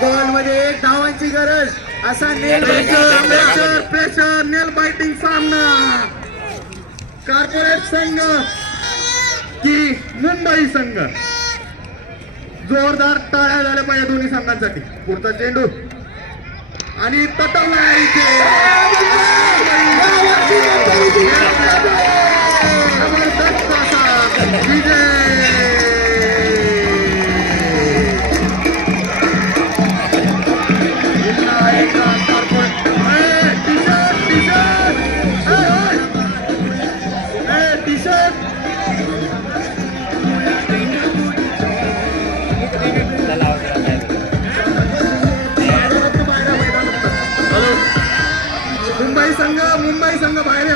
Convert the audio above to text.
Ball मध्ये एक धावांची गरज असा नेल प्रेशर प्रेशर नेल बायटिंग सामना कॉर्पोरेट संघ की मुंबई संघ. जोरदार टाळ्या झाल्या पाहिजे दोन्ही संघांसाठी. पुढचा चेंडू आणि तटवला इथे जबरदस्त असा विजय. मुंबई संघ बाहेर